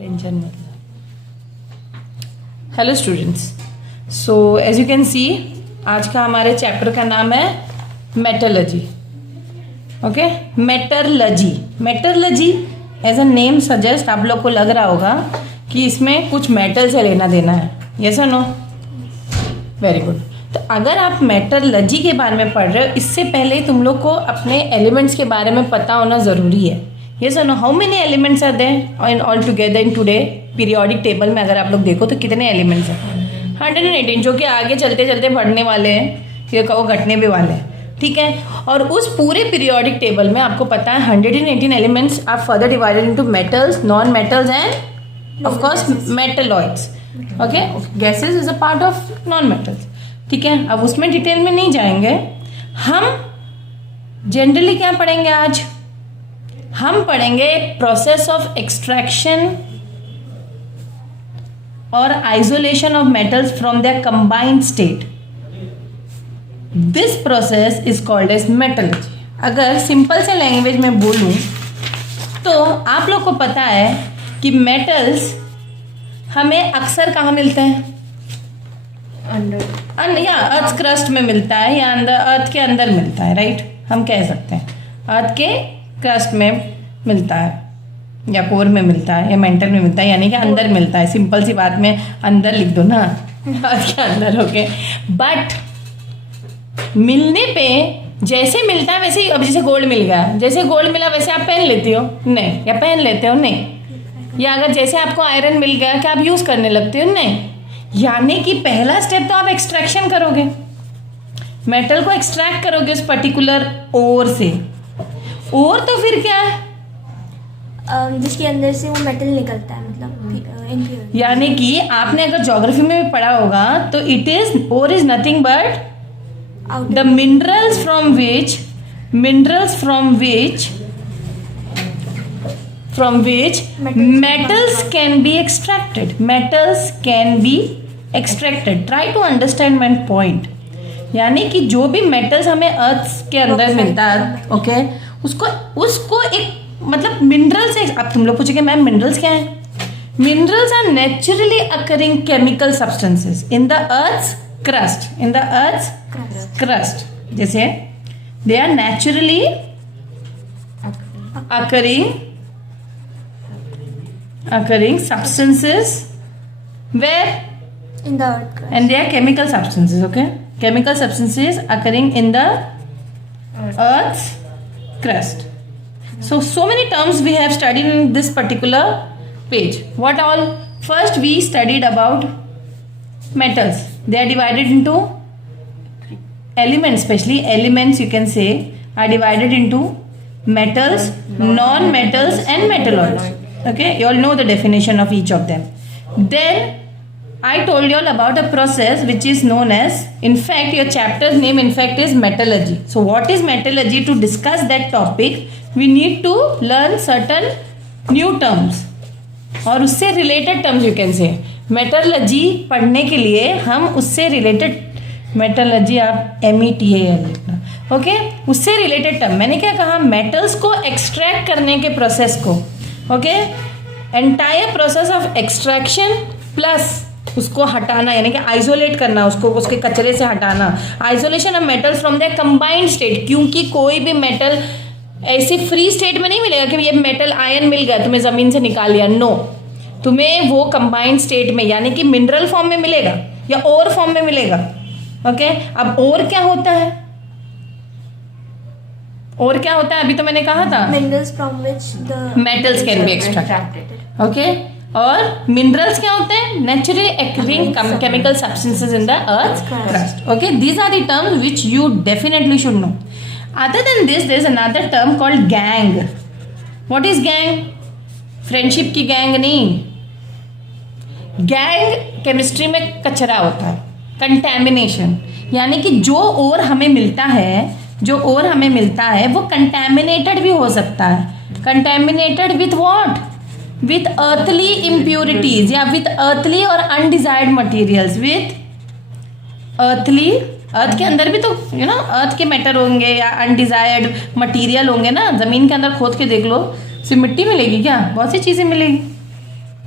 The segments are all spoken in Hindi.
टेंशन मत लो। Hello students, so as you can see आज का हमारे चैप्टर का नाम है metallurgy. Okay, metallurgy. Metallurgy as a name suggest आप लोग को लग रहा होगा कि इसमें कुछ मेटल से लेना देना है। यस और नो? Very good. तो अगर आप मेटलर्जी के बारे में पढ़ रहे हो, इससे पहले तुम लोग को अपने एलिमेंट्स के बारे में पता होना ज़रूरी है। यस और no? How many elements are there in all together in today periodic table में? अगर आप लोग देखो तो कितने एलिमेंट्स हैं? 118, जो कि आगे चलते चलते बढ़ने वाले हैं, ये कहो घटने भी वाले हैं। ठीक है, और उस पूरे पीरियोडिक टेबल में आपको पता है 118 elements are further divided into metals, non metals and of course metalloids. Okay, gases is a part of non metals. ठीक है, अब उसमें डिटेल में नहीं जाएंगे। हम जनरली क्या पढ़ेंगे आज? हम पढ़ेंगे प्रोसेस ऑफ एक्सट्रैक्शन और isolation of metals from their combined state. This process is called as metallurgy. अगर सिंपल से लैंग्वेज में बोलूं तो आप लोग को पता है कि मेटल्स हमें अक्सर कहाँ मिलते हैं? या अर्थ क्रस्ट में मिलता है, या अंदर अर्थ के अंदर मिलता है। राइट, हम कह सकते हैं अर्थ के क्रस्ट में मिलता है, या कोर में मिलता है, या मेंटल में मिलता है, यानी कि अंदर मिलता है। सिंपल सी बात में अंदर लिख दो ना, अर्थ के अंदर। ओके, बट मिलने पे जैसे मिलता है वैसे, अब जैसे गोल्ड मिल गया, जैसे गोल्ड मिला वैसे आप पहन लेती हो? नहीं। या पहन लेते हो? नहीं। या अगर जैसे आपको आयरन मिल गया क्या आप यूज करने लगते हो? नहीं। यानी कि पहला स्टेप तो आप एक्सट्रैक्शन करोगे, मेटल को एक्सट्रैक्ट करोगे उस पर्टिकुलर ओर से। और तो फिर क्या है? जिसके अंदर से वो मेटल निकलता है, मतलब इम्प्योर। यानी कि आपने अगर ज्योग्राफी में भी पढ़ा होगा तो it is ore is nothing but the minerals from which metals can be extracted. Metals can be extracted. Try to understand my point. यानी कि जो भी मेटल्स हमें अर्थ के अंदर मिलता है, ओके, उसको एक मतलब मिनरल से। अब तुम लोग पूछोगे मैम मिनरल्स क्या है? Minerals are naturally occurring chemical substances in the earth's crust. जैसे they are naturally occurring substances where in the earth crust. and they are chemical substances. Okay, chemical substances occurring in the earth's crust. So many terms we have studied in this particular page. What all? First we studied about metals. They are divided into elements, especially elements you can say are divided into metals, non-metals and metalloids. Okay, you all know the definition of each of them. Then I told you all about a process which is known as, in fact your chapter's name in fact is metallurgy. So what is metallurgy? To discuss that topic we need to learn certain new terms और उससे related terms you can say. Metallurgy पढ़ने के लिए हम उससे रिलेटेड, मेटलर्जी आप METAL लिखना। ओके, उससे रिलेटेड टर्म। मैंने क्या कहा? मेटल्स को एक्सट्रैक्ट करने के प्रोसेस को। Okay, entire process of extraction plus उसको हटाना, यानी कि आइसोलेट करना, उसको उसके कचरे से हटाना। Isolation of metals from the combined state, क्योंकि कोई भी मेटल ऐसे फ्री स्टेट में नहीं मिलेगा कि ये मेटल आयन मिल गया तुम्हें ज़मीन से निकाल लिया। नो, तुम्हें वो कंबाइंड स्टेट में यानी कि मिनरल फॉर्म में मिलेगा या ओर फॉर्म में मिलेगा। ओके, अब और क्या होता है? और क्या होता है? अभी तो मैंने कहा था minerals from which the metals can be extracted. Okay, और मिनरल्स क्या होते हैं? Naturally occurring chemical substances in the earth's crust. Okay, these are the terms which you definitely should know. Other than this, there is another term called gang. What is gang? Friendship की गैंग नहीं। गैंग केमिस्ट्री में कचरा होता है, कंटैमिनेशन। यानी कि जो और हमें मिलता है वो कंटैमिनेटेड भी हो सकता है। Contaminated with what? With earthly impurities या विथ अर्थली और undesired materials. With earthly, earth के अंदर भी तो अर्थ के मैटर होंगे या अनडिजायर्ड मटेरियल होंगे ना। ज़मीन के अंदर खोद के देख लो, सिर्फ मिट्टी मिलेगी क्या? बहुत सी चीज़ें मिलेगी।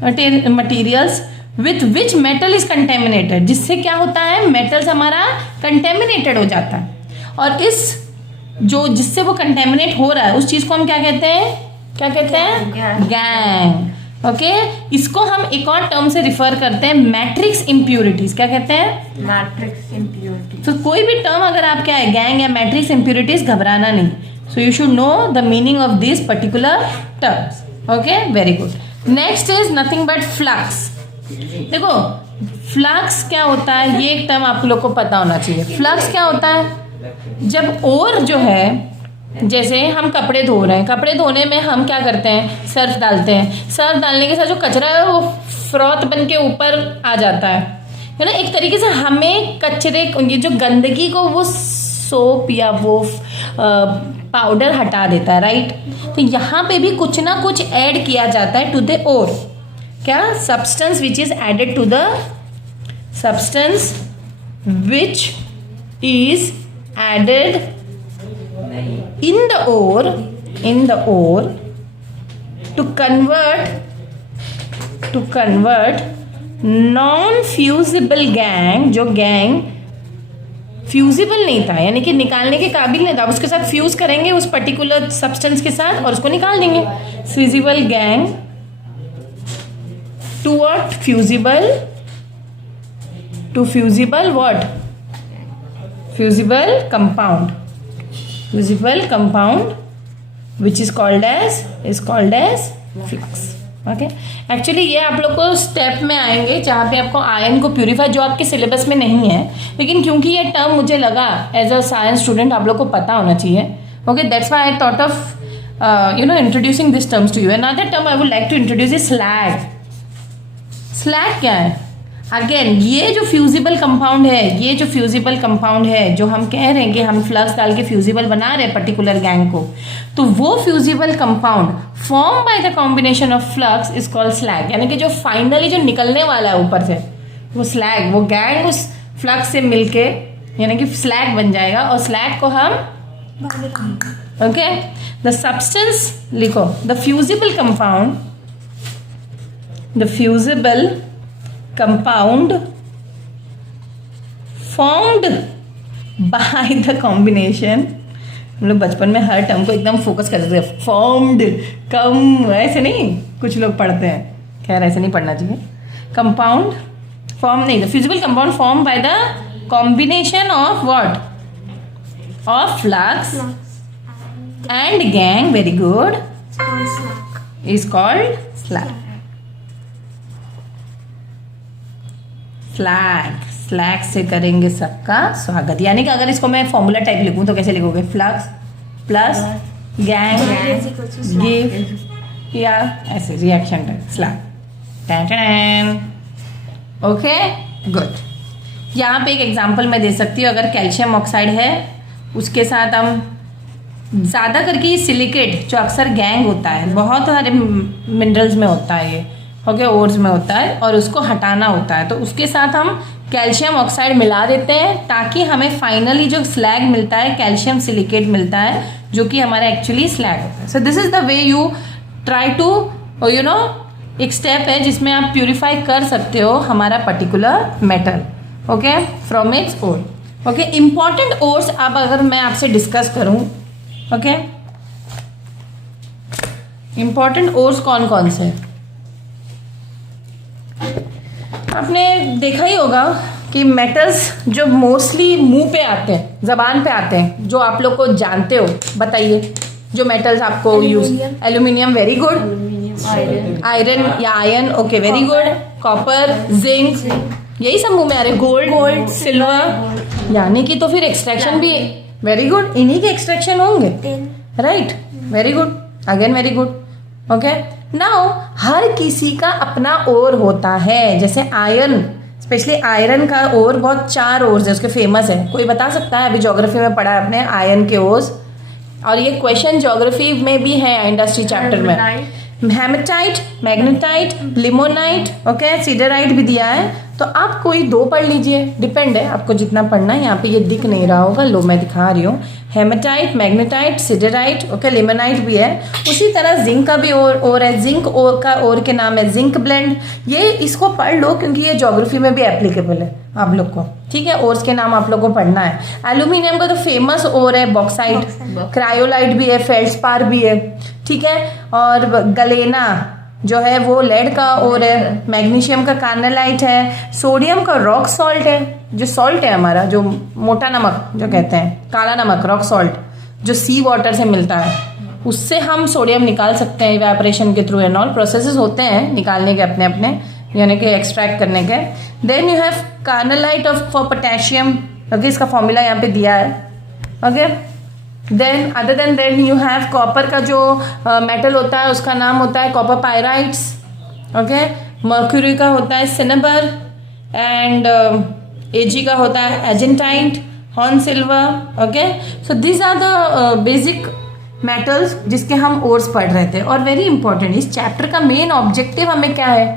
Materials with which metal is contaminated, जिससे क्या होता है, मेटल्स हमारा कंटेमिनेटेड हो जाता है, और इस जो जिससे वो कंटेमिनेट हो रहा है उस चीज को हम क्या कहते हैं, क्या कहते हैं, गैंग। ओके, इसको हम एक और टर्म से रिफर करते हैं, मैट्रिक्स इम्प्यूरिटीज। क्या कहते हैं, मैट्रिक्स इम्प्योरिटी। तो कोई भी टर्म अगर आप क्या है, गैंग या मैट्रिक्स इम्प्यूरिटीज, घबराना नहीं। So you should know the meaning of this particular terms. Okay, very good. Next is nothing but flux. देखो फ्लक्स क्या होता है, ये एक टर्म आप लोग को पता होना चाहिए। फ्लक्स क्या होता है, जब ओर जो है, जैसे हम कपड़े धो रहे हैं, कपड़े धोने में हम क्या करते हैं, सर्फ डालते हैं, सर्फ डालने के साथ जो कचरा है वो फ्रॉथ बन के ऊपर आ जाता है ना। एक तरीके से हमें कचरे, ये जो गंदगी को वो सोप या वो पाउडर हटा देता है, राइट। तो यहाँ पे भी कुछ ना कुछ ऐड किया जाता है टू द ओर। क्या, substance which is added to the substance which is added in the ore to convert non-fusible gang, जो गैंग फ्यूजिबल नहीं था, यानी कि निकालने के काबिल नहीं था, उसके साथ फ्यूज करेंगे उस पर्टिकुलर सब्सटेंस के साथ और उसको निकाल देंगे। Fusible gangue to what, fusible what, fusible compound, fusible compound which is called as flux. Okay, actually ये आप लोग को स्टेप में आएंगे जहाँ पे आपको आयन को प्यूरिफाई, जो आपके सिलेबस में नहीं है, लेकिन क्योंकि ये टर्म मुझे लगा एज अ साइंस स्टूडेंट आप लोग को पता होना चाहिए। Okay, that's why I thought of introducing this terms to you. Another term I would like to introduce is slag. Slag क्या है, अगेन ये जो फ्यूजिबल कंपाउंड है, ये जो फ्यूजिबल कंपाउंड है, जो हम कह रहे हैं कि हम फ्लक्स डाल के फ्यूजिबल बना रहे हैं पर्टिकुलर गैंग को, तो वो fusible compound form by the combination of flux is called slag. यानी कि जो फाइनली जो निकलने वाला है ऊपर से वो स्लैग, वो गैंग उस फ्लक्स से मिलके यानी कि स्लैग बन जाएगा, और स्लैग को हम ओके, द सब्सटेंस लिखो, the fusible compound, the fusible compound formed by the combination। हम लोग बचपन में हर टर्म को एकदम फोकस करते थे, फॉर्म्ड, कम, ऐसे नहीं कुछ लोग पढ़ते हैं, खैर ऐसे नहीं पढ़ना चाहिए। कंपाउंड फॉर्म नहीं, the fusible compound form by the combination of what, of flux and gang, very good, is called slag. Slag से करेंगे सबका स्वागत। यानी कि अगर इसको मैं फॉर्मूला टाइप लिखूं तो कैसे लिखोगे, फ्लक्स प्लस गैंग गिव, या ऐसे reaction type slag. Okay, good. यहाँ पे एक एग्जांपल मैं दे सकती हूँ, अगर कैल्शियम ऑक्साइड है उसके साथ हम ज़्यादा करके सिलिकेट, जो अक्सर गैंग होता है, बहुत सारे मिनरल्स में होता है ये, ओके, ओर्स में होता है, और उसको हटाना होता है, तो उसके साथ हम कैल्शियम ऑक्साइड मिला देते हैं ताकि हमें फाइनली जो स्लैग मिलता है, कैल्शियम सिलिकेट मिलता है, जो कि हमारा एक्चुअली स्लैग होता है। So this is the way you try to एक स्टेप है जिसमें आप प्यूरिफाई कर सकते हो हमारा particular metal, okay, from its ore. Okay, important ores अब अगर मैं आपसे डिस्कस करूं, ओके, इंपॉर्टेंट ओर्स कौन कौन से, आपने देखा ही होगा कि मेटल्स जो मोस्टली मुंह पे आते हैं, जबान पे आते हैं, जो आप लोग को जानते हो, बताइए जो मेटल्स आपको use, aluminium, very good, iron या ion, okay, very good, copper, zinc, यही सब मुंह में आ रहे, गोल्ड, सिल्वर, यानी कि तो फिर एक्सट्रैक्शन भी, वेरी गुड, इन्हीं के एक्सट्रैक्शन होंगे, right, very good, again very good. Okay, now हर किसी का अपना ओर होता है, जैसे आयरन, स्पेशली आयरन का ओर बहुत 4 ओर्स है उसके, फेमस है। कोई बता सकता है, अभी ज्योग्राफी में पढ़ा है अपने आयरन के ओर्स, और ये क्वेश्चन ज्योग्राफी में भी है इंडस्ट्री चैप्टर में। Hematite, magnetite, limonite, okay, siderite भी दिया है, तो आप कोई 2 पढ़ लीजिए, डिपेंड है आपको जितना पढ़ना है। यहाँ पे ये दिख नहीं रहा होगा, लो मैं दिखा रही हूँ। Hematite, magnetite, siderite, okay, limonite भी है। उसी तरह जिंक का भी और है, जिंक और का और के नाम है जिंक ब्लेंड। ये इसको पढ़ लो क्योंकि ये ज्योग्राफी में भी एप्लीकेबल है आप लोग को, ठीक है। ओर्स के नाम आप लोग को पढ़ना है। एल्यूमिनियम का तो फेमस और है बॉक्साइट, क्रायोलाइट भी है, फेल्ड्स्पार भी है, ठीक है। और गलेना जो है वो लेड का और है। मैग्नीशियम का कार्नेलाइट है। सोडियम का रॉक सॉल्ट है, जो सॉल्ट है हमारा, जो मोटा नमक जो कहते हैं, काला नमक, रॉक सॉल्ट, जो सी वाटर से मिलता है, उससे हम सोडियम निकाल सकते हैं इवेपोरेशन के थ्रू। एंड ऑल प्रोसेसेस होते हैं निकालने के अपने अपने, यानी कि एक्सट्रैक्ट करने के। Then you have carnallite of for potassium, okay, इसका फॉर्मूला यहाँ पे दिया है, okay. Then other than then you have copper का जो मेटल होता है उसका नाम होता है कॉपर पायराइट्स, ओके। मर्क्यूरी का होता है सिनेबर, एंड एजी का होता है argentite, horn silver, okay. So this are the basic metals जिसके हम ओर्स पढ़ रहे थे। और वेरी इंपॉर्टेंट, इस चैप्टर का मेन ऑब्जेक्टिव हमें क्या है?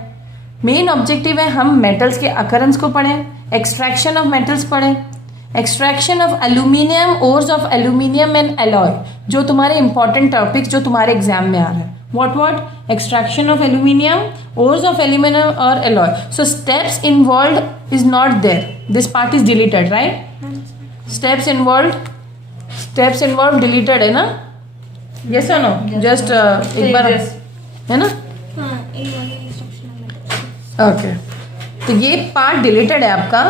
मेन ऑब्जेक्टिव है हम मेटल्स के अकरेंस को पढ़ें, एक्सट्रैक्शन ऑफ मेटल्स पढ़ें, extraction of aluminium, ores of aluminium and alloy, जो तुम्हारे इंपॉर्टेंट टॉपिक्स जो तुम्हारे एग्जाम में आ रहे हैं। What extraction of aluminium, ores of aluminium और alloy. So steps involve is not there, this part is deleted, right? Steps involve deleted है ना? यस और नो? जस्ट एक बार है ना? ओके, तो ये पार्ट डिलीटेड है आपका।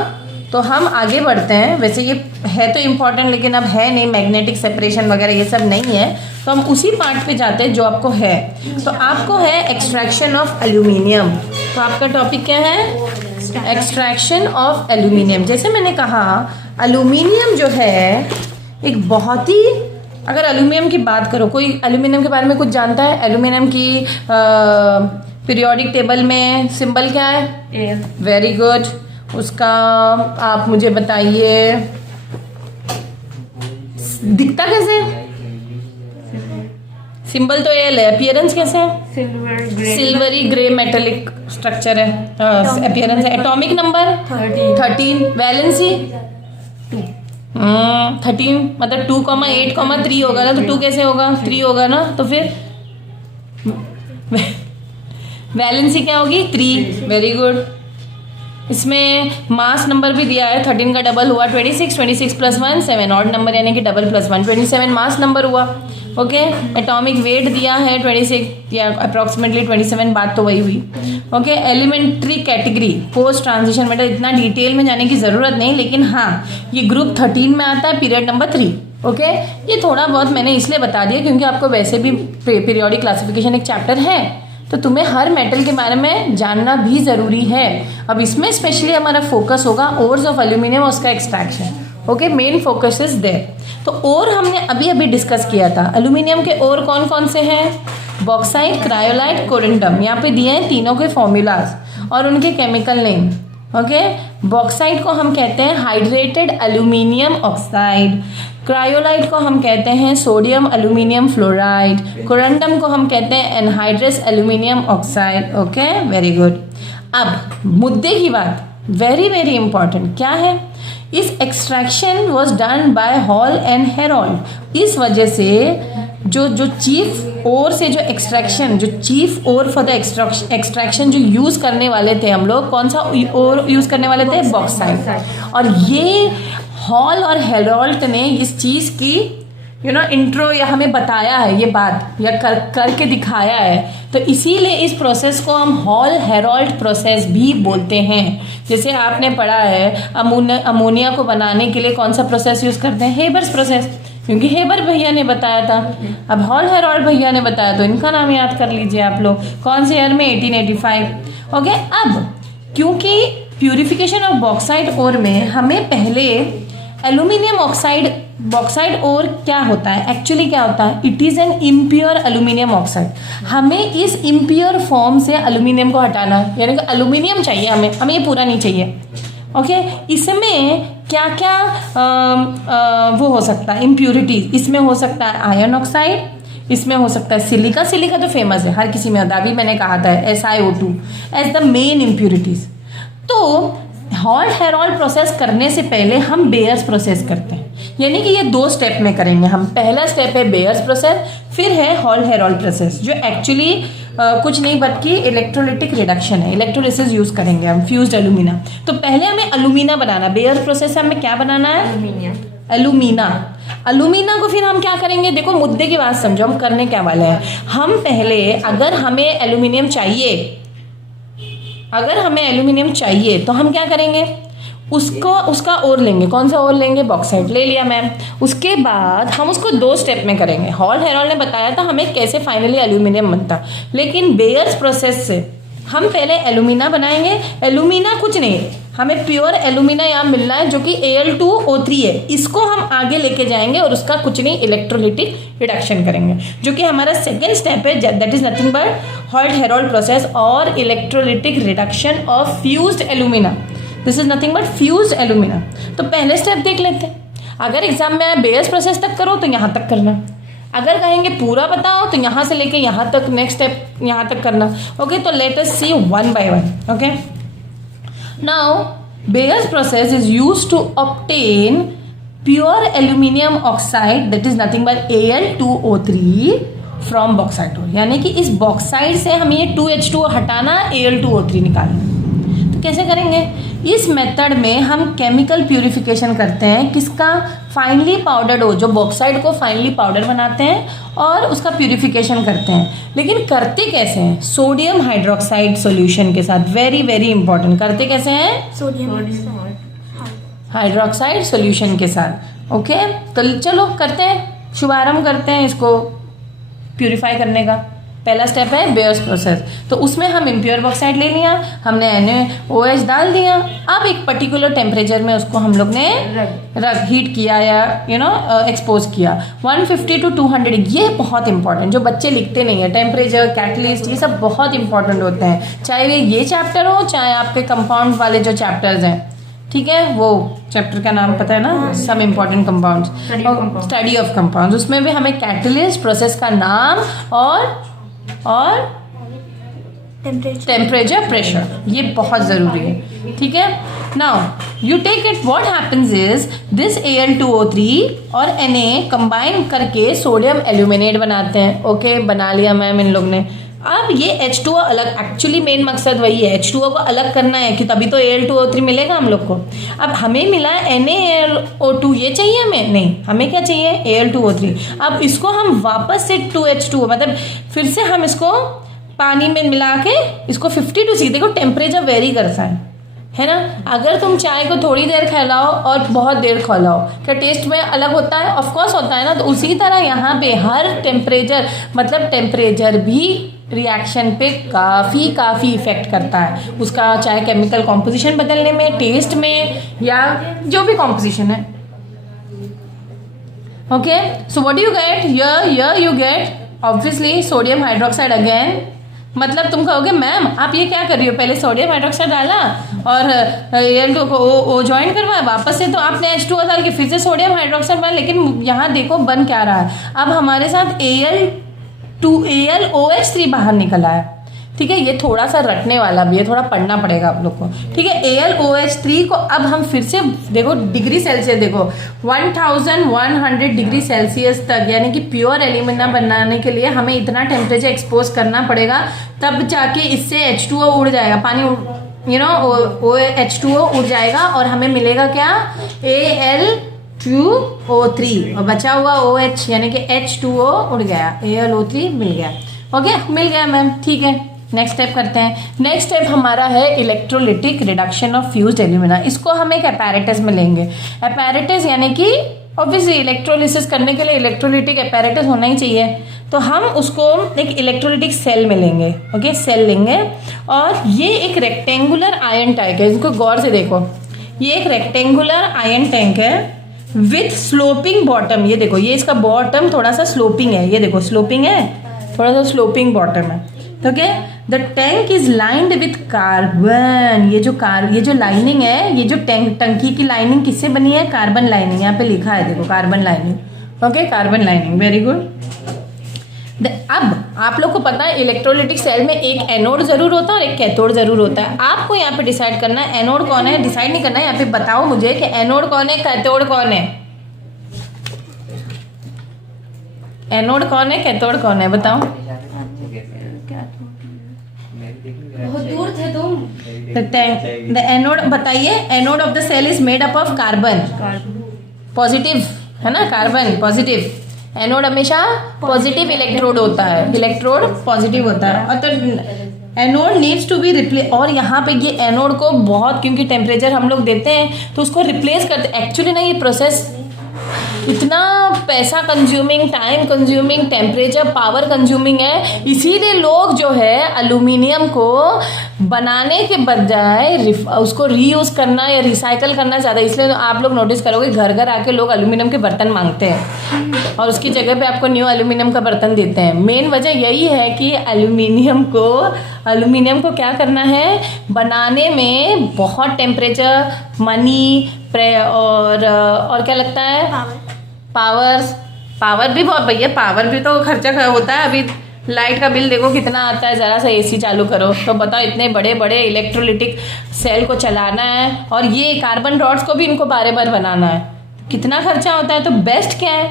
तो हम आगे बढ़ते हैं। वैसे ये है तो इम्पॉर्टेंट, लेकिन अब है नहीं, मैग्नेटिक सेपरेशन वगैरह ये सब नहीं है, तो हम उसी पार्ट पे जाते हैं जो आपको है। तो आपको है एक्सट्रैक्शन ऑफ एल्यूमिनियम। तो आपका टॉपिक क्या है? Extraction of aluminium. जैसे मैंने कहा, एल्यूमिनियम जो है एक बहुत ही, अगर एल्यूमिनियम की बात करो, कोई एल्यूमिनियम के बारे में कुछ जानता है? एल्यूमिनियम की पीरियोडिक टेबल में सिंबल क्या है? Very good. उसका आप मुझे बताइए दिखता कैसे? सिंबल तो ये है, अपीयरेंस कैसे है? सिल्वरी ग्रे मेटेलिक स्ट्रक्चर है, अपीयरेंस है। एटॉमिक नंबर 13, वैलेंसी 13, मतलब 2,8,3 होगा ना, तो 2 कैसे होगा? 3 होगा ना, तो फिर वैलेंसी क्या होगी? 3। Very good. इसमें मास नंबर भी दिया है, 13 का डबल हुआ 26, 26 + 1 7, ऑड नंबर यानी कि डबल + 1 27 मास नंबर हुआ, ओके। एटॉमिक वेट दिया है 26 या अप्रॉक्सीमेटली 27, बात तो वही हुई, okay. Elementary category post transition metal, इतना डिटेल में जाने की ज़रूरत नहीं, लेकिन हाँ ये ग्रुप 13 में आता है, पीरियड नंबर 3, ओके। ये थोड़ा बहुत मैंने इसलिए बता दिया क्योंकि आपको वैसे भी पीरियोडिक क्लासिफिकेशन एक चैप्टर है, तो तुम्हें हर मेटल के बारे में जानना भी ज़रूरी है। अब इसमें स्पेशली हमारा फोकस होगा ओर्स ऑफ एल्यूमिनियम और उसका extraction, okay. Main focus is there. तो ओर हमने अभी अभी डिस्कस किया था। एल्यूमिनियम के ओर कौन कौन से हैं? Bauxite, cryolite, corundum. यहाँ पे दिए हैं तीनों के फॉर्मूलाज और उनके केमिकल नेम, ओके। बॉक्साइट को हम कहते हैं हाइड्रेटेड एल्यूमिनियम ऑक्साइड, क्रायोलाइट को हम कहते हैं सोडियम एल्यूमिनियम फ्लोराइड, कोरंडम को हम कहते हैं anhydrous aluminium oxide, okay. Very good. अब मुद्दे की बात, वेरी वेरी इंपॉर्टेंट, क्या है? इस extraction was done by hall and Harold. इस वजह से जो चीफ ओर से जो एक्सट्रैक्शन, जो chief ore for the extraction जो यूज़ करने वाले थे हम लोग, कौन सा ओर यूज़ करने वाले थे? बॉक्साइट। और ये हॉल और हेरोल्ड ने इस चीज़ की इंट्रो या हमें बताया है, ये बात या करके दिखाया है, तो इसीलिए इस प्रोसेस को हम हॉल हेरोल्ड प्रोसेस भी बोलते हैं। जैसे आपने पढ़ा है अमोनिया को बनाने के लिए कौन सा प्रोसेस यूज़ करते हैं? हेबर्स प्रोसेस, क्योंकि हेबर भैया ने बताया था। अब हॉल हेरोल्ड भैया ने बताया, तो इनका नाम याद कर लीजिए आप लोग। कौन से ईयर में? 1885, ओके। अब क्योंकि प्यूरिफिकेशन ऑफ बॉक्साइट ओर में हमें पहले एल्यूमिनियम ऑक्साइड, बॉक्साइट ओर क्या होता है एक्चुअली, क्या होता है? It is an impure aluminium oxide. हमें इस इम्प्योर फॉर्म से एल्यूमिनियम को हटाना है, यानी कि एल्यूमिनियम चाहिए हमें ये पूरा नहीं चाहिए, ओके। इसमें क्या क्या वो हो सकता है इम्प्योरिटीज? इसमें हो सकता है आयरन ऑक्साइड, इसमें हो सकता है सिलिका। सिलिका तो फेमस है, हर किसी में होता है, अभी मैंने कहा था SiO2 as the main impurities. तो हॉल्ट हेरोल्ड प्रोसेस करने से पहले हम बेयर्स प्रोसेस करते हैं, यानी कि ये 2 स्टेप में करेंगे हम। पहला स्टेप है बेयर्स प्रोसेस, फिर है हॉल्ट हेरोल्ड प्रोसेस, जो एक्चुअली कुछ नहीं बल्कि इलेक्ट्रोलिटिक रिडक्शन है। इलेक्ट्रोलिसिस यूज़ करेंगे हम फ्यूज्ड एल्यूमिना। तो पहले हमें एल्यूमिना बनाना, बेयर्स प्रोसेस से हमें क्या बनाना है? एल्यूमिना। एल्यूमिना को फिर हम क्या करेंगे? देखो मुद्दे की बात समझो, हम करने क्या वाले हैं। हम पहले अगर हमें एल्यूमिनियम चाहिए तो हम क्या करेंगे? उसका ओर लेंगे। कौन सा ओर लेंगे? बॉक्साइट ले लिया मैम। उसके बाद हम उसको 2 स्टेप में करेंगे। हॉल्ट हेरोल्ड ने बताया था हमें कैसे फाइनली एल्यूमिनियम बनता, लेकिन बेयर्स प्रोसेस से हम पहले एल्यूमिना बनाएंगे। एल्यूमिना कुछ नहीं, हमें प्योर एल्यूमिना यहाँ मिलना है जो कि Al2O3 है। इसको हम आगे लेके जाएंगे और उसका कुछ नहीं इलेक्ट्रोलिटिक रिडक्शन करेंगे, जो कि हमारा सेकेंड स्टेप है, that is nothing but Hall Heroult process और electrolytic reduction of fused alumina. This is nothing but fused alumina. तो पहले स्टेप देख लेते हैं। अगर एग्जाम में आए बेयर्स प्रोसेस तक करो तो यहाँ तक करना, अगर कहेंगे पूरा बताओ तो यहाँ से लेके यहाँ तक नेक्स्ट स्टेप यहाँ तक करना। ओके, तो let us see one by one. Okay, now Bayer's process is used to obtain pure aluminium oxide, that is nothing but Al2O3 from bauxite ore, यानी कि इस बॉक्साइड से हमें ये 2H2O हटाना, Al2O3 निकालना। तो कैसे करेंगे? इस मेथड में हम केमिकल प्यूरिफिकेशन करते हैं। किसका? फाइनली पाउडर्ड हो, जो बॉक्साइड को फाइनली पाउडर बनाते हैं और उसका प्यूरिफिकेशन करते हैं। लेकिन करते कैसे हैं? सोडियम हाइड्रोक्साइड सॉल्यूशन के साथ। Very very important. करते कैसे हैं? सोडियम हाइड्रोक्साइड सॉल्यूशन के साथ। ओके, तो चलो करते हैं, शुभारंभ करते हैं इसको प्यूरिफाई करने का। पहला स्टेप है बेयर्स प्रोसेस। तो उसमें हम इम्प्योर बॉक्साइड ले लिया, हमने NaOH डाल दिया। अब एक पर्टिकुलर टेम्परेचर में उसको हम लोग ने हीट किया या एक्सपोज किया 150 to 200। ये बहुत इंपॉर्टेंट, जो बच्चे लिखते नहीं है, टेम्परेचर, कैटलिस्ट, ये सब बहुत इंपॉर्टेंट होते हैं, चाहे ये चैप्टर हो चाहे आपके कंपाउंड वाले जो चैप्टर्स हैं। ठीक है, वो चैप्टर का नाम पता है ना, some important compounds, study of compounds. उसमें भी हमें कैटलिस्ट, प्रोसेस का नाम और टेम्परेचर, प्रेशर, ये बहुत ज़रूरी है। ठीक है, now you take it, what happens is this Al2O3 और Na कंबाइन करके सोडियम एल्यूमिनेट बनाते हैं। ओके, बना लिया मैम इन लोग ने। अब ये H2O अलग, एक्चुअली मेन मकसद वही है, H2O को अलग करना है कि तभी तो Al2O3 मिलेगा हम लोग को। अब हमें मिला NaOO2, ये चाहिए हमें? नहीं, हमें क्या चाहिए? Al2O3। अब इसको हम वापस से 2H2O, मतलब फिर से हम इसको पानी में मिला के इसको 50 to 60, देखो टेम्परेचर वेरी करता है ना। अगर तुम चाय को थोड़ी देर खिलाओ और बहुत देर खिलाओ, क्या टेस्ट में अलग होता है? ऑफ कोर्स होता है ना। तो उसी तरह यहाँ पे हर टेम्परेचर, मतलब टेम्परेचर भी रिएक्शन पे काफ़ी इफेक्ट करता है उसका, चाहे केमिकल कॉम्पोजिशन बदलने में, टेस्ट में, या जो भी कॉम्पोजिशन है। Okay, so what you get here? You get obviously sodium hydroxide again. मतलब तुम कहोगे मैम आप ये क्या कर रही हो, पहले सोडियम हाइड्रोक्साइड डाला और Al2 को ओ ज्वाइन करवाया, वापस से तो आपने H2O डाल के फिर से सोडियम हाइड्रोक्साइड बनाया। लेकिन यहाँ देखो बन क्या रहा है, अब हमारे साथ AlOH3 बाहर निकल आया। ठीक है, ये थोड़ा सा रटने वाला भी है, थोड़ा पढ़ना पड़ेगा आप लोग को। ठीक है, AlOH3 को अब हम फिर से देखो डिग्री सेल्सियस, देखो 1100 डिग्री सेल्सियस तक, यानी कि प्योर एल्यूमिना बनाने के लिए हमें इतना टेम्परेचर एक्सपोज करना पड़ेगा, तब जाके इससे H2O उड़ जाएगा, पानी H2O उड़ जाएगा और हमें मिलेगा क्या? Al2O3 और बचा हुआ OH, यानी कि H2O उड़ गया, AlO3 मिल गया। ओके, मिल गया मैम। ठीक है, नेक्स्ट स्टेप करते हैं। नेक्स्ट स्टेप हमारा है electrolytic reduction of fused alumina. इसको हम एक अपैरेटस में लेंगे। अपैरेटस यानी कि ऑब्वियसली इलेक्ट्रोलिसिस करने के लिए इलेक्ट्रोलिटिक अपैरेटस होना ही चाहिए, तो हम उसको एक इलेक्ट्रोलिटिक सेल में लेंगे। ओके, सेल लेंगे और ये एक रेक्टेंगुलर आयन टैंक है। इसको गौर से देखो, ये एक रेक्टेंगुलर आयन टैंक है विथ स्लोपिंग बॉटम। ये देखो, ये इसका बॉटम थोड़ा सा स्लोपिंग है, ये देखो स्लोपिंग है, थोड़ा सा स्लोपिंग बॉटम है। Okay, the tank is lined with carbon. ये जो लाइनिंग है, ये जो टंकी की लाइनिंग किससे बनी है? Carbon lining. यहाँ पे लिखा है देखो, carbon lining. Okay, carbon lining, very good. अब आप लोग को पता है इलेक्ट्रोलिटिक सेल में एक एनोड जरूर होता है और एक कैथोड जरूर होता है। आपको यहाँ पे डिसाइड करना है एनोड कौन है, डिसाइड नहीं करना है, यहाँ पे बताओ मुझे कि एनोड कौन है, कैथोड कौन है। एनोड कौन है, कैथोड कौन है, बताओ। बहुत दूर थे तुम। द एनोड बताइए। Anode of the cell is made up of carbon, positive है ना, कार्बन पॉजिटिव। एनोड हमेशा पॉजिटिव इलेक्ट्रोड होता है, इलेक्ट्रोड पॉजिटिव होता है। और तो anode needs to be replace, और यहाँ पे ये एनोड को बहुत, क्योंकि टेम्परेचर हम लोग देते हैं तो उसको रिप्लेस करते। एक्चुअली ना ये प्रोसेस इतना पैसा consuming, time consuming, temperature power consuming है, इसीलिए लोग जो है एल्यूमिनियम को बनाने के बजाय उसको रीयूज़ करना या रिसाइकल करना ज़्यादा, इसलिए आप लोग नोटिस करोगे घर घर आके लोग एल्यूमिनियम के बर्तन मांगते हैं और उसकी जगह पे आपको न्यू एल्यूमिनियम का बर्तन देते हैं। मेन वजह यही है कि एल्यूमिनियम को क्या करना है, बनाने में बहुत टेम्परेचर, मनी और क्या लगता है, पावर भी बहुत, भैया पावर भी तो खर्चा होता है। अभी लाइट का बिल देखो कितना आता है, ज़रा सा एसी चालू करो तो बताओ, इतने बड़े बड़े इलेक्ट्रोलिटिक सेल को चलाना है और ये कार्बन रॉड्स को भी इनको बार बार बनाना है, कितना खर्चा होता है। तो बेस्ट क्या है,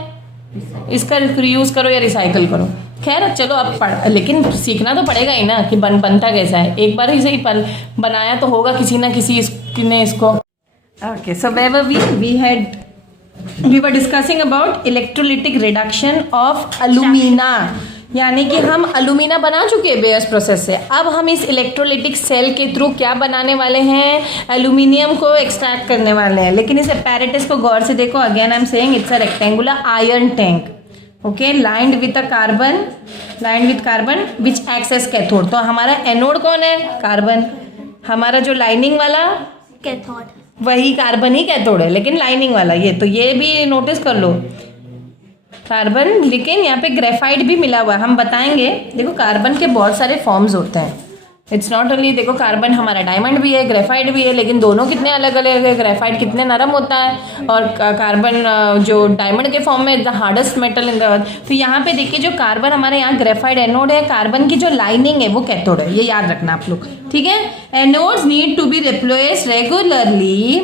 इसका रीयूज़ करो या रिसाइकल करो। खैर चलो अब लेकिन सीखना तो पड़ेगा ही ना कि बनता कैसा है। एक बार ही सही बनाया तो होगा किसी ना किसी ने इसको। Okay, so where we were discussing about electrolytic reduction of alumina, यानी कि हम अलुमिना बना चुके हैं बेयर्स प्रोसेस से। अब हम इस इलेक्ट्रोलिटिक सेल के थ्रू क्या बनाने वाले हैं, एल्यूमिनियम को एक्सट्रैक्ट करने वाले हैं। लेकिन इस apparatus को गौर से देखो। Again I am saying it's a rectangular iron tank, okay, lined with carbon which acts as cathode. तो हमारा एनोड कौन है, कार्बन। हमारा जो लाइनिंग वाला कैथोड, वही कार्बन ही कैथोड है, लेकिन लाइनिंग वाला ये भी नोटिस कर लो, कार्बन। लेकिन यहाँ पे ग्रेफाइट भी मिला हुआ है, हम बताएंगे। देखो कार्बन के बहुत सारे फॉर्म्स होते हैं, इट्स नॉट ओनली, देखो कार्बन हमारा डायमंड भी है, ग्रेफाइट भी है, लेकिन दोनों कितने अलग अलग है। ग्रेफाइट कितने नरम होता है और कार्बन जो डायमंड के फॉर्म में the hardest metal in the earth. तो यहाँ पे देखिए जो कार्बन हमारे यहाँ ग्रेफाइट एनोड है, कार्बन की जो लाइनिंग है वो कैथोड है, ये याद रखना आप लोग, ठीक है। Anodes need to be replaced regularly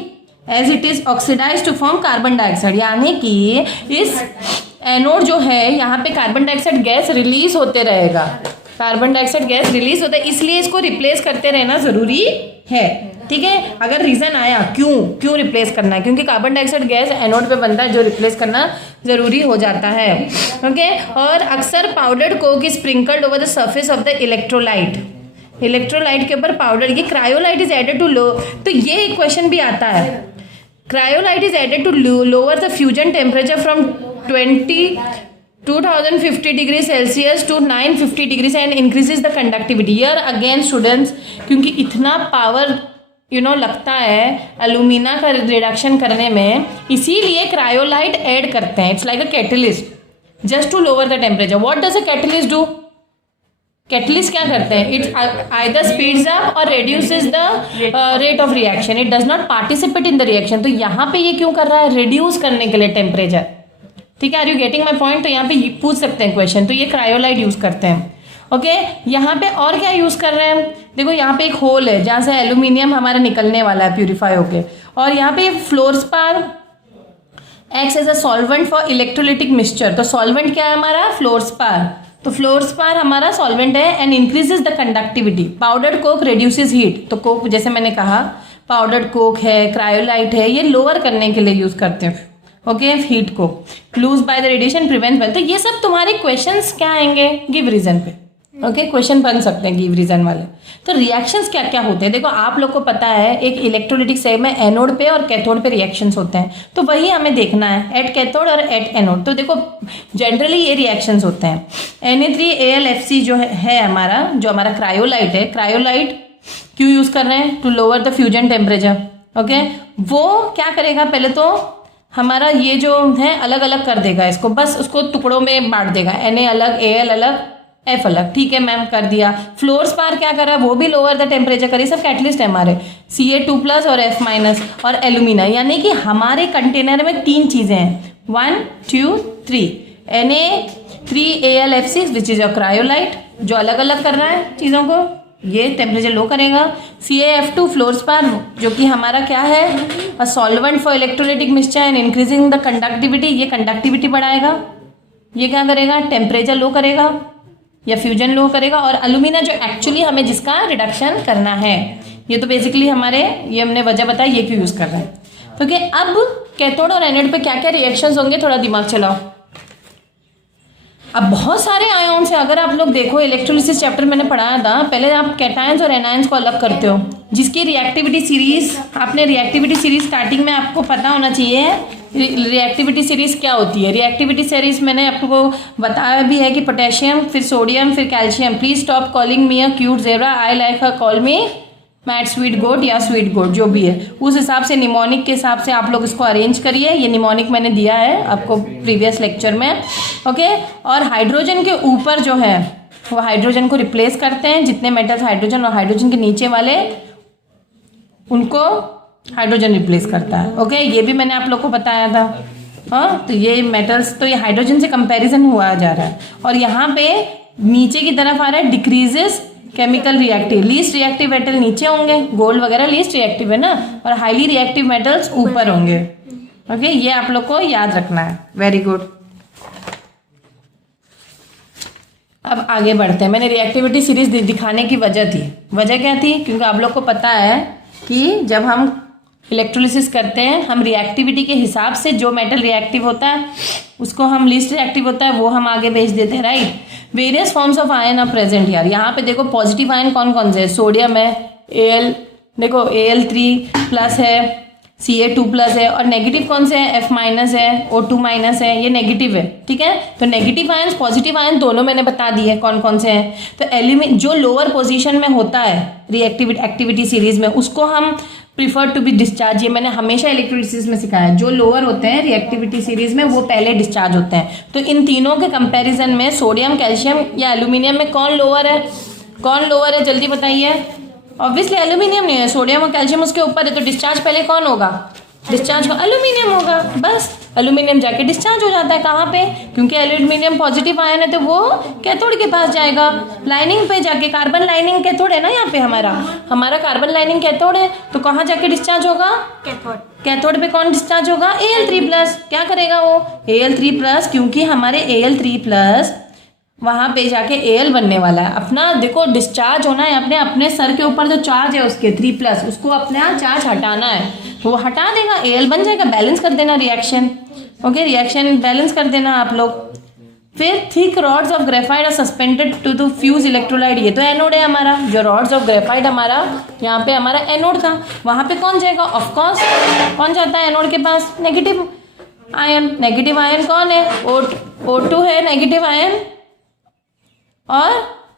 as it is oxidise to form carbon dioxide, यानी कि इस एनोड जो है यहाँ पे कार्बन डाइऑक्साइड गैस रिलीज होते रहेगा, कार्बन डाइऑक्साइड गैस रिलीज होता है, इसलिए इसको रिप्लेस करते रहना जरूरी है, ठीक है। अगर रीजन आया क्यों रिप्लेस करना है, क्योंकि कार्बन डाइऑक्साइड गैस एनोड पे बनता है जो रिप्लेस करना जरूरी हो जाता है, ओके। और अक्सर powdered coke is sprinkled over the surface of the electrolyte के ऊपर पाउडर, ये cryolite is added to low. तो ये एक क्वेश्चन भी आता है, cryolite is added to lower the fusion temperature from 2050 degree celsius to 950 degree and increases the conductivity. Here again students, क्योंकि इतना पावर लगता है एल्यूमिना का रिडक्शन करने में, इसीलिए क्रायोलाइट ऐड करते हैं। It's like a catalyst just to lower the temperature. What does a catalyst do, catalyst क्या करते हैं, इट आइदर स्पीड्स अप और reduces the rate of reaction, it does not participate in the reaction. तो यहाँ पे ये क्यों कर रहा है, रिड्यूस करने के लिए टेम्परेचर, ठीक है। Are you getting my point. तो यहाँ पे पूछ सकते हैं क्वेश्चन, तो ये क्रायोलाइट यूज करते हैं, ओके। यहाँ पे और क्या यूज कर रहे हैं, देखो यहाँ पे एक होल है जहाँ से एल्यूमिनियम हमारा निकलने वाला है प्यूरिफाई होके, और यहाँ पे fluorspar acts as a solvent for electrolytic mixture. तो सॉल्वेंट क्या है हमारा, फ्लोरस्पार। तो फ्लोरस्पार हमारा सॉल्वेंट है and increases the conductivity. Powdered coke reduces heat. तो कोक जैसे मैंने कहा पाउडर्ड कोक है, क्रायोलाइट है, ये लोअर करने के लिए यूज करते हैं, ओके, हीट को। Lose by the radiation prevent well. तो ये सब तुम्हारे क्वेश्चंस क्या आएंगे, गिव रीजन पे, ओके, क्वेश्चन बन सकते हैं गिव रीजन वाले। तो रिएक्शंस क्या क्या होते हैं, देखो आप लोग को पता है एक इलेक्ट्रोलिटिक सेल में एनोड पे और कैथोड पे रिएक्शंस होते हैं, तो वही हमें देखना है एट कैथोड और एट एनोड। तो देखो जनरली ये रिएक्शंस होते हैं। Na3AlFC जो है हमारा, जो हमारा क्रायोलाइट है, क्रायोलाइट क्यों यूज कर रहे हैं, to lower the fusion temperature, okay. वो क्या करेगा, पहले तो हमारा ये जो है अलग अलग कर देगा इसको, बस उसको टुकड़ों में बांट देगा, Na अलग, Al अलग, F अलग, ठीक है मैम, कर दिया। फ्लोरस्पार क्या कर रहा है, वो भी लोअर द टेम्परेचर करे, सब कैटलिस्ट है हमारे, Ca2+ और F- और एल्यूमिना। यानी कि हमारे कंटेनर में 3 चीजें हैं, 1 2 3, Na 3AlF6 which is your cryolite, जो अलग अलग कर रहा है चीज़ों को, ये टेम्परेचर लो करेगा। CaF2 फ्लोरस्पार, जो कि हमारा क्या है, अ solvent for electrolytic mixture and increasing the conductivity, ये कंडक्टिविटी बढ़ाएगा। ये क्या करेगा, टेम्परेचर लो करेगा या फ्यूजन लो करेगा। और अलुमिना जो एक्चुअली हमें जिसका रिडक्शन करना है, ये तो बेसिकली हमारे, ये हमने वजह बताया ये क्यों यूज़ कर रहे हैं। तो कि अब कैथोड और एनोड पे क्या क्या रिएक्शंस होंगे, थोड़ा दिमाग चलाओ। अब बहुत सारे आयन से, अगर आप लोग देखो इलेक्ट्रोलिसिस चैप्टर मैंने पढ़ाया था, पहले आप कैटायंस और एनायंस को अलग करते हो, जिसकी रिएक्टिविटी सीरीज, आपने रिएक्टिविटी सीरीज स्टार्टिंग में आपको पता होना चाहिए रिएक्टिविटी सीरीज क्या होती है। रिएक्टिविटी सीरीज मैंने आपको बताया भी है कि पोटेशियम, फिर सोडियम, फिर calcium. Please stop calling me a cute zebra, I like her, call me mat sweet goat या स्वीट गोट, जो भी है उस हिसाब से, निमोनिक के हिसाब से आप लोग इसको अरेंज करिए। ये निमोनिक मैंने दिया है आपको प्रीवियस लेक्चर में, ओके। और हाइड्रोजन के ऊपर जो है वो हाइड्रोजन को रिप्लेस करते हैं, जितने मेटल्स हाइड्रोजन और हाइड्रोजन के नीचे वाले उनको हाइड्रोजन रिप्लेस करता है, ओके। ये भी मैंने आप लोग को बताया था, हाँ। तो ये मेटल्स, तो ये हाइड्रोजन से कंपैरिजन हुआ जा रहा है। और यहाँ पे नीचे की तरफ आ रहा है decreases chemical reactive, least reactive metal नीचे होंगे, गोल्ड वगैरह लीस्ट रिएक्टिव है ना, और हाईली रिएक्टिव मेटल्स ऊपर होंगे, ओके। ये आप लोग को याद रखना है, वेरी गुड। अब आगे बढ़ते हैं। मैंने रिएक्टिविटी सीरीज दिखाने की वजह क्या थी, क्योंकि आप लोग को पता है कि जब हम इलेक्ट्रोलिसिस करते हैं, हम रिएक्टिविटी के हिसाब से जो मेटल रिएक्टिव होता है उसको हम लीस्ट रिएक्टिव होता है वो हम आगे भेज देते हैं, right. Various forms of ion are present यार। यहाँ पे देखो पॉजिटिव आयन कौन कौन से है, सोडियम है, Al, देखो Al3+ है, Ca2+ है, और नेगेटिव कौन से हैं, F- है, O2- है, ये नेगेटिव है, ठीक है। तो नेगेटिव आयन, पॉजिटिव आयन दोनों मैंने बता दिए कौन कौन से हैं। तो एल्यूमिन जो लोअर पोजीशन में होता है एक्टिविटी सीरीज में, उसको हम प्रीफर टू बी डिस्चार्ज, ये मैंने हमेशा इलेक्ट्रोलिसिस में सिखाया है। जो लोअर होते हैं रिएक्टिविटी सीरीज में वो पहले डिस्चार्ज होते हैं। तो इन तीनों के कंपैरिजन में सोडियम, कैल्शियम या एल्यूमिनियम में कौन लोअर है, कौन लोअर है, जल्दी बताइए। ऑब्वियसली एल्यूमिनियम नहीं है, सोडियम और कैल्शियम उसके ऊपर है, तो डिस्चार्ज पहले कौन होगा, डिस्चार्ज एल्यूमिनियम होगा, बस। एल्यूमिनियम जाके डिस्चार्ज हो जाता है, कहाँ पे, क्योंकि एल्यूमिनियम पॉजिटिव आयन है तो वो कैथोड के पास जाएगा, लाइनिंग पे जाके। कार्बन लाइनिंग कैथोड है ना, यहाँ पे हमारा कार्बन लाइनिंग कैथोड है, तो कहाँ जाके डिस्चार्ज होगा, कैथोड पे कौन डिस्चार्ज होगा, Al3+। क्या करेगा वो, Al3+, क्योंकि हमारे Al3+ वहाँ पे जाके Al बनने वाला है। अपना देखो डिस्चार्ज होना है, अपने सर के ऊपर जो चार्ज है उसके 3+, उसको अपना चार्ज हटाना है, तो वो हटा देगा, Al बन जाएगा। बैलेंस कर देना रिएक्शन, ओके, रिएक्शन बैलेंस कर देना आप लोग। फिर thick rods of graphite are suspended to the fuse electrolyte, ये तो एनोड है हमारा। जो रॉड्स ऑफ ग्रेफाइट हमारा यहाँ पे हमारा एनोड था, वहाँ पे कौन जाएगा, ऑफकोर्स कौन जाता है एनोड के पास, नेगेटिव आयन। नेगेटिव आयन कौन है, O2 है नेगेटिव आयन, और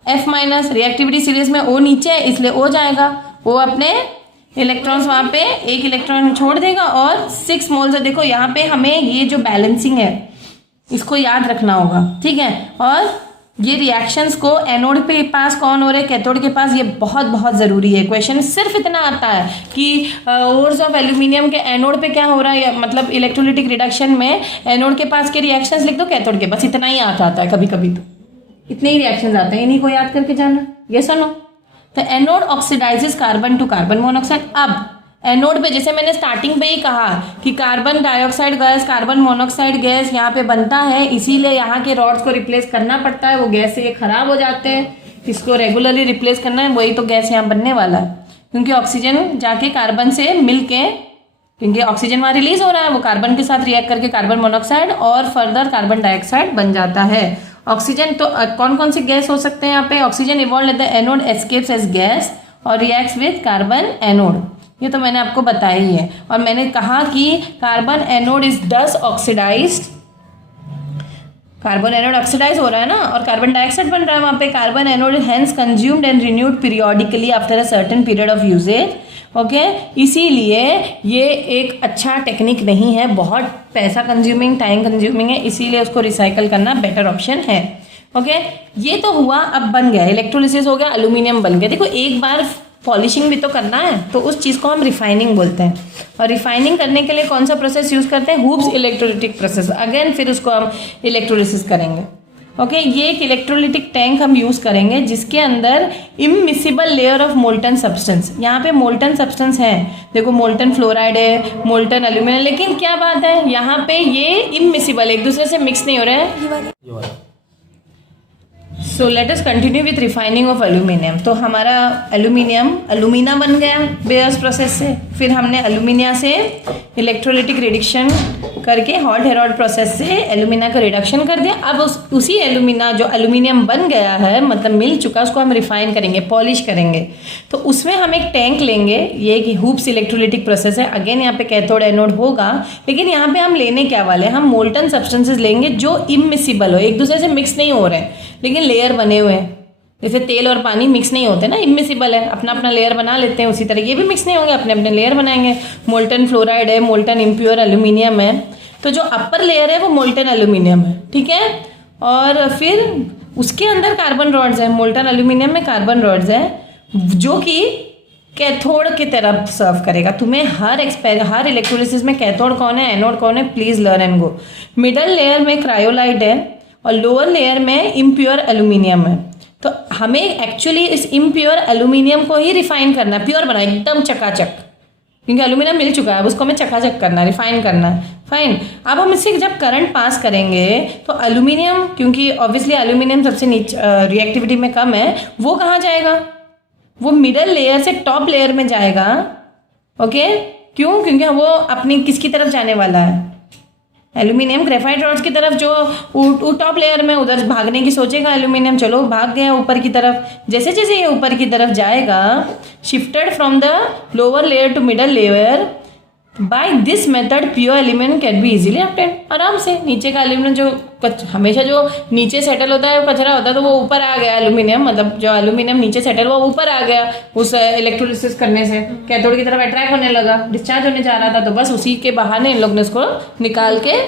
F- रिएक्टिविटी सीरीज में O नीचे है इसलिए O जाएगा, वो अपने इलेक्ट्रॉन्स वहाँ पे एक इलेक्ट्रॉन छोड़ देगा और 6 मोल्स है। देखो यहाँ पे हमें ये जो बैलेंसिंग है इसको याद रखना होगा, ठीक है। और ये रिएक्शंस को एनोड पे पास कौन हो रहे, कैथोड के पास, ये बहुत बहुत ज़रूरी है। क्वेश्चन सिर्फ इतना आता है कि ओर्स ऑफ एल्यूमिनियम के एनोड पे क्या हो रहा है, मतलब इलेक्ट्रोलिटिक रिडक्शन में एनोड के पास के रिएक्शंस लिख दो, कैथोड के, बस इतना ही आता है। कभी कभी तो इतने ही रिएक्शंस आते हैं, इन्हीं को याद करके जाना, ये सुनो। तो anode oxidises carbon to carbon monoxide. अब एनोड पे जैसे मैंने स्टार्टिंग पे ही कहा कि carbon dioxide gas, carbon monoxide gas यहाँ पे बनता है, इसीलिए यहाँ के रॉड्स को रिप्लेस करना पड़ता है, वो गैस से ये खराब हो जाते हैं, इसको रेगुलरली रिप्लेस करना है, वही तो गैस यहाँ बनने वाला है। क्योंकि ऑक्सीजन जाके कार्बन से मिल के, क्योंकि ऑक्सीजन वहाँ रिलीज हो रहा है, वो कार्बन के साथ रिएक्ट करके कार्बन मोनोऑक्साइड और फर्दर कार्बन डाइऑक्साइड बन जाता है। ऑक्सीजन तो कौन कौन से गैस हो सकते हैं यहाँ पे, oxygen evolve at the anode escapes as gas और रिएक्ट्स विद कार्बन एनोड, ये तो मैंने आपको बताया ही है। और मैंने कहा कि कार्बन एनोड इज दस ऑक्सीडाइज्ड, कार्बन एनोड ऑक्सीडाइज हो रहा है ना, और कार्बन डाइऑक्साइड बन रहा है वहाँ पे। Carbon anode hence consumed and renewed periodically after a certain period of usages, okay. इसीलिए ये एक अच्छा टेक्निक नहीं है, बहुत पैसा कंज्यूमिंग, टाइम कंज्यूमिंग है, इसीलिए उसको रिसाइकल करना बेटर ऑप्शन है, ओके। ये तो हुआ, अब बन गया इलेक्ट्रोलिसिस हो गया, एल्यूमिनियम बन गया। देखो एक बार पॉलिशिंग भी तो करना है, तो उस चीज़ को हम रिफाइनिंग बोलते हैं। और रिफाइनिंग करने के लिए कौन सा प्रोसेस यूज़ करते हैं, हुब्स इलेक्ट्रोलिटिक प्रोसेस। अगेन फिर उसको हम इलेक्ट्रोलिसिस करेंगे, ओके ये एक इलेक्ट्रोलिटिक टैंक हम यूज़ करेंगे जिसके अंदर immiscible layer of molten substance, यहाँ पे मोल्टन सब्सटेंस है, देखो मोल्टन फ्लोराइड है, मोल्टन एल्यूमिनियम, लेकिन क्या बात है यहाँ पे ये इमिसिबल, एक दूसरे से मिक्स नहीं हो रहे हैं। ये वाले so let us continue with refining of aluminium. तो हमारा अलूमिना बन गया बेयर्स प्रोसेस से, फिर हमने अलूमिनिया से इलेक्ट्रोलिटिक रिडक्शन करके हॉट हेरॉल्ड प्रोसेस से एल्यूमिना का रिडक्शन कर दिया। अब उसी एल्यूमिना जो एल्यूमिनियम बन गया है, मतलब मिल चुका, उसको हम रिफाइन करेंगे, पॉलिश करेंगे। तो उसमें हम एक टैंक लेंगे, ये एक हूप्स इलेक्ट्रोलिटिक प्रोसेस है। अगेन यहाँ पे कैथोड एनोड होगा, लेकिन यहाँ पे हम लेने क्या वाले हैं, हम मोल्टन सब्सटेंसेज लेंगे जो इमिसिबल हो, एक दूसरे से मिक्स नहीं हो रहे हैं लेकिन लेयर बने हुए हैं। जैसे तेल और पानी मिक्स नहीं होते ना, इमिसिबल है, अपना अपना लेयर बना लेते हैं, उसी तरह ये भी मिक्स नहीं होंगे, अपने अपने लेयर बनाएंगे। मोल्टन फ्लोराइड है, मोल्टन इम्प्योर एल्यूमिनियम है, तो जो अपर लेयर है वो मोल्टन एल्यूमिनियम है, ठीक है। और फिर उसके अंदर कार्बन रॉड्स है, मोल्टन एल्यूमिनियम में कार्बन रॉड्स है जो कि कैथोड की तरफ सर्व करेगा। तुम्हें हर इलेक्ट्रोलिसिस में कैथोड कौन है, एनोड कौन है, please learn and go. Middle layer में क्रायोलाइट है और लोअर लेयर में इम्प्योर एल्यूमिनियम है। तो हमें एक्चुअली इस इम्प्योर एल्यूमिनियम को ही रिफाइन करना है, प्योर बनाना, एकदम चकाचक, क्योंकि एल्यूमिनियम मिल चुका है, उसको हमें चकाचक करना है, रिफाइन करना है। फाइन। अब हम इससे जब करंट पास करेंगे तो एल्यूमिनियम, क्योंकि ऑब्वियसली एल्यूमिनियम सबसे नीचे रिएक्टिविटी में कम है, वो कहाँ जाएगा, वो मिडल लेयर से टॉप लेयर में जाएगा। ओके, क्यों, क्योंकि वो अपनी किसकी तरफ जाने वाला है, एल्यूमिनियम ग्रेफाइट रॉड्स की तरफ, जो टॉप लेयर में उधर भागने की सोचेगा एल्यूमिनियम, चलो भाग गया ऊपर की तरफ। जैसे जैसे ये ऊपर की तरफ जाएगा, shifted from the lower layer to middle layer, by this method pure aluminium can be easily obtain. आराम से नीचे का एल्यूमिनियम जो हमेशा जो नीचे सेटल होता है वो कचरा होता है, तो वो ऊपर आ गया एल्यूमिनियम, मतलब जो एल्यूमिनियम नीचे सेटल हुआ ऊपर आ गया उस इलेक्ट्रोलिसिस करने से, कैथोड की तरफ अट्रैक्ट होने लगा, डिस्चार्ज होने जा रहा था, तो बस उसी के बहाने इन लोग ने उसको निकाल के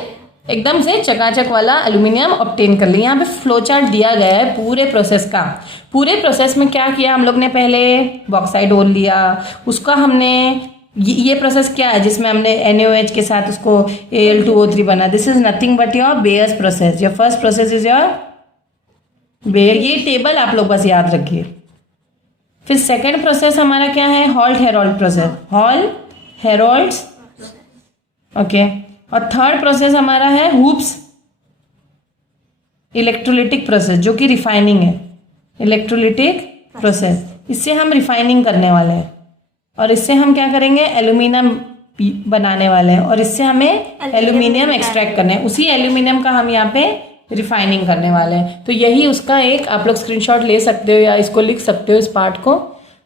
एकदम से चकाचक वाला एल्यूमिनियम ऑब्टेन कर लिया। यहाँ पे फ्लो चार्ट दिया गया है पूरे प्रोसेस का। पूरे प्रोसेस में क्या किया हम लोग ने, पहले बॉक्साइड ओर लिया, उसका हमने ये प्रोसेस क्या है जिसमें हमने NaOH के साथ उसको Al2O3 बना, this is nothing but your bears process. Your first process is your bear, ये टेबल आप लोग बस याद रखिए। फिर सेकंड प्रोसेस हमारा क्या है, hot Heroult process, Hall Heroult's, okay. और थर्ड प्रोसेस हमारा है हूप्स इलेक्ट्रोलिटिक प्रोसेस, जो कि रिफाइनिंग है, इलेक्ट्रोलिटिक प्रोसेस। इससे हम रिफाइनिंग करने वाले हैं और इससे हम क्या करेंगे, एल्यूमिनियम बनाने वाले हैं, और इससे हमें एल्यूमिनियम एक्सट्रैक्ट करना है। उसी एल्यूमिनियम का हम यहाँ पे रिफाइनिंग करने वाले हैं। तो यही उसका एक आप लोग स्क्रीनशॉट ले सकते हो या इसको लिख सकते हो, इस पार्ट को।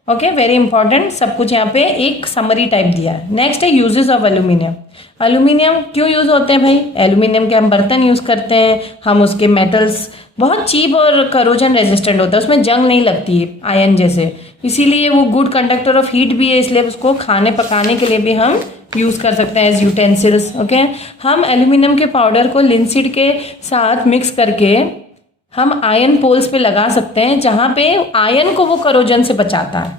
ओके, वेरी इंपॉर्टेंट, सब कुछ यहाँ पे एक समरी टाइप दिया है। नेक्स्ट है यूजेस ऑफ एल्यूमिनियम। एल्यूमिनियम क्यों यूज़ होते हैं भाई, एल्यूमिनियम के हम बर्तन यूज़ करते हैं, हम उसके मेटल्स बहुत चीप और करोजन रेजिस्टेंट होता है, उसमें जंग नहीं लगती है आयन जैसे, इसीलिए वो गुड कंडक्टर ऑफ हीट भी है, इसलिए उसको खाने पकाने के लिए भी हम यूज़ कर सकते हैं एज यूटेंसिल्स। ओके, हम एल्यूमिनियम के पाउडर को लिंसीड के साथ मिक्स करके हम आयन पोल्स पे लगा सकते हैं, जहाँ पे आयन को वो करोजन से बचाता है,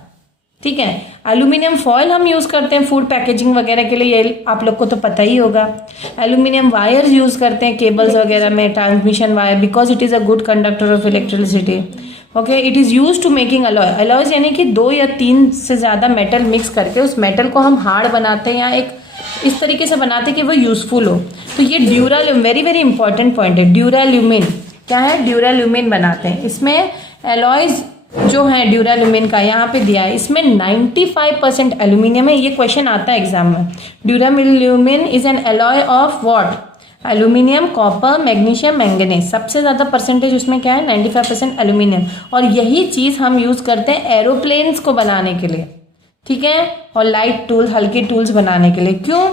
ठीक है। एल्यूमिनियम फॉयल हम यूज़ करते हैं फूड पैकेजिंग वगैरह के लिए, ये आप लोग को तो पता ही होगा। एल्यूमिनियम वायर्स यूज़ करते हैं केबल्स वगैरह में, transmission wire, because it is a good conductor of electricity. Okay, it is use to making alloy. Alloys यानी कि 2 या 3 से ज़्यादा मेटल मिक्स करके उस मेटल को हम हार्ड बनाते हैं या एक इस तरीके से बनाते हैं कि वो यूज़फुल हो। तो ये ड्यूराल्यूमिन, वेरी वेरी इंपॉर्टेंट पॉइंट है। ड्यूराल्यूमिन क्या है, ड्यूराल्यूमिन बनाते हैं। इसमें एलॉयज जो है ड्यूराल्यूमिन का यहाँ पे दिया है, इसमें 95% एल्यूमिनियम है। ये क्वेश्चन आता है एग्जाम में। Duralumin is an alloy of what, aluminium, copper, magnesium, manganese. सबसे ज़्यादा परसेंटेज उसमें क्या है, 95% एल्यूमिनियम। और यही चीज़ हम यूज़ करते हैं एरोप्लेन्स को बनाने के लिए, ठीक है, और लाइट टूल्स, हल्के टूल्स बनाने के लिए। क्यों,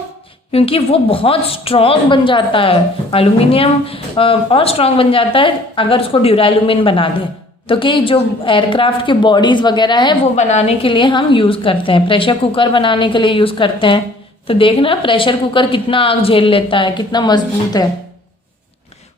क्योंकि वो बहुत स्ट्रॉन्ग बन जाता है, एल्यूमिनियम और स्ट्रॉन्ग बन जाता है अगर उसको ड्यूराल्यूमिन बना दे। तो कि जो एयरक्राफ्ट के बॉडीज़ वगैरह है वो बनाने के लिए हम यूज़ करते हैं, प्रेशर कुकर बनाने के लिए यूज़ करते हैं। तो देखना प्रेशर कुकर कितना आग झेल लेता है, कितना मजबूत है।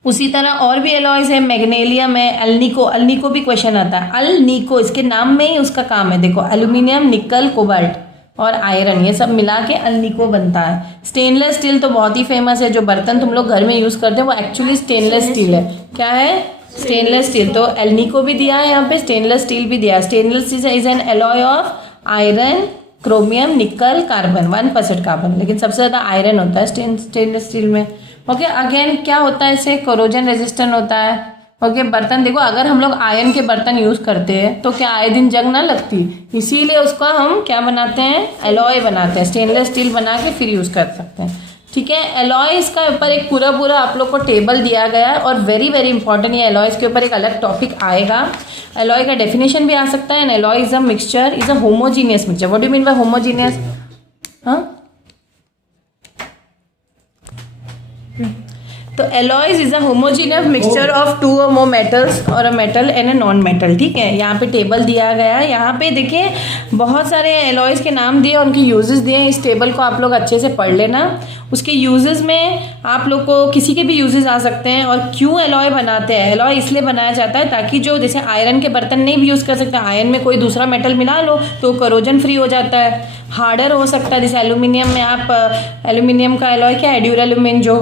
उसी तरह और भी एलॉयज है, मैग्नीशियम है, अल्निको, अल्निको भी क्वेश्चन आता है। अल्निको इसके नाम में ही उसका काम है, देखो एल्यूमिनियम, निकल, कोबाल्ट और आयरन, ये सब मिला के अल्निको बनता है। स्टेनलेस स्टील तो बहुत ही फेमस है, जो बर्तन तुम लोग घर में यूज़ करते हैं वो एक्चुअली स्टेनलेस स्टील है। क्या है, स्टेनलेस स्टील, तो एल्निको भी दिया है यहाँ पे, स्टेनलेस स्टील भी दिया है। Stainless is an alloy of iron, chromium, निकल, कार्बन, 1% कार्बन, लेकिन सबसे ज़्यादा आयरन होता है स्टेनलेस स्टील में। ओके, अगेन क्या होता है इससे, कोरोजन रेजिस्टेंट होता है। ओके, बर्तन देखो, अगर हम लोग आयरन के बर्तन यूज़ करते हैं तो क्या आए दिन जंग ना लगती, इसीलिए उसका हम क्या बनाते हैं, एलॉय बनाते हैं, स्टेनलेस स्टील बना के फिर यूज़ कर सकते हैं। ठीक है, एलॉयज़ का ऊपर एक पूरा आप लोग को टेबल दिया गया है, और वेरी वेरी इंपॉर्टेंट, ये एलॉयज़ के ऊपर एक अलग टॉपिक आएगा। एलॉय का डेफिनेशन भी आ सकता है। N alloy is a mixture, is a homogeneous mixture. What do you mean by homogeneous? हाँ, तो alloys is a homogeneous mixture of 2 or more metals और a metal and a non metal. ठीक है, यहाँ पे टेबल दिया गया है, यहाँ पे देखिए बहुत सारे एलॉयज के नाम दिए, उनके यूजेस दिए हैं। इस टेबल को आप लोग अच्छे से पढ़ लेना। उसके यूजेस में आप लोग को किसी के भी यूजेस आ सकते हैं। और क्यों एलॉय बनाते हैं, एलॉय इसलिए बनाया जाता है ताकि जो जैसे आयरन के बर्तन नहीं भी यूज़ कर सकते, आयरन में कोई दूसरा मेटल मिला लो तो करोजन फ्री हो जाता है, हार्डर हो सकता है। जैसे एल्यूमिनियम में आप एल्यूमिनियम का एलॉय क्या है, ड्यूरेलुमिन जो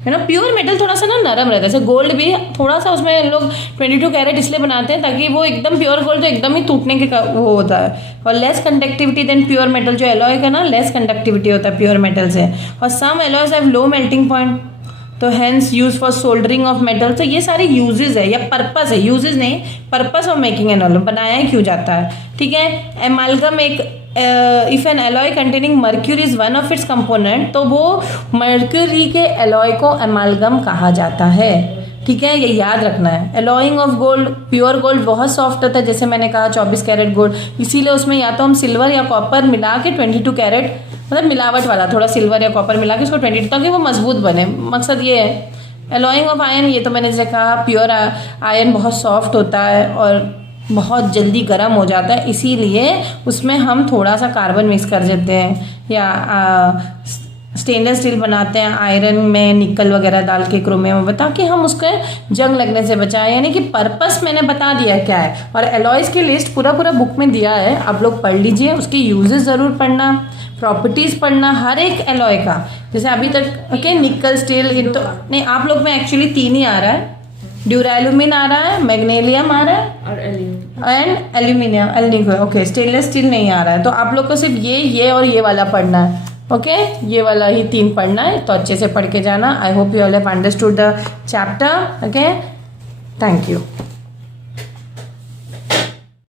है ना, प्योर मेटल थोड़ा सा ना नरम रहता है। जैसे गोल्ड भी थोड़ा सा उसमें लोग 22 कैरेट इसलिए बनाते हैं ताकि वो एकदम प्योर गोल्ड तो एकदम ही टूटने के वो होता है, और less conductivity than pure metal. जो एलॉय का ना लेस कंडक्टिविटी होता है प्योर मेटल से। और some alloys have low melting point, तो hence use for soldering of metal. तो ये सारे यूजेज है या पर्पस है, यूजेज नहीं, purpose of making an alloy, बनाया क्यों जाता है। ठीक है, एमालगम एक if N alloy containing mercury is one of its component, तो वो मर्क्यूरी के एलॉय को एमालगम कहा जाता है। ठीक है, ये याद रखना है। Alloying of gold, pure gold बहुत सॉफ्ट होता है, जैसे मैंने कहा 24 कैरेट गोल्ड, इसीलिए उसमें या तो हम सिल्वर या कॉपर मिला के 22 कैरेट, मतलब मिलावट वाला थोड़ा सिल्वर या कॉपर मिला के उसको 22, ताकि वो मजबूत बने, मकसद ये है। एलॉइंग ऑफ आयरन, ये तो मैंने जैसे कहा प्योर आयरन बहुत सॉफ्ट होता है और बहुत जल्दी गर्म हो जाता है, इसीलिए उसमें हम थोड़ा सा कार्बन मिक्स कर देते हैं, या स्टेनलेस स्टील बनाते हैं आयरन में निकल वगैरह डाल के, क्रोमियम में, ताकि हम उसके जंग लगने से बचाएं। यानी कि पर्पस मैंने बता दिया है क्या है। और एलॉयज़ की लिस्ट पूरा बुक में दिया है, आप लोग पढ़ लीजिए। उसके यूजेस ज़रूर पढ़ना, प्रॉपर्टीज़ पढ़ना हर एक एलॉय का। जैसे अभी तक ओके निकल स्टील, तो नहीं आप लोग में एक्चुअली 3 ही आ रहा है, ड्यूरेलुमिन आ रहा है, मैग्नीशियम आ रहा है और and aluminium, alnico. Okay, stainless steel नहीं आ रहा है, तो आप लोग को सिर्फ ये और ये वाला पढ़ना है। ओके, ये वाला ही 3 पढ़ना है, तो अच्छे से पढ़ के जाना। I hope you all have understood the chapter. Okay, thank you.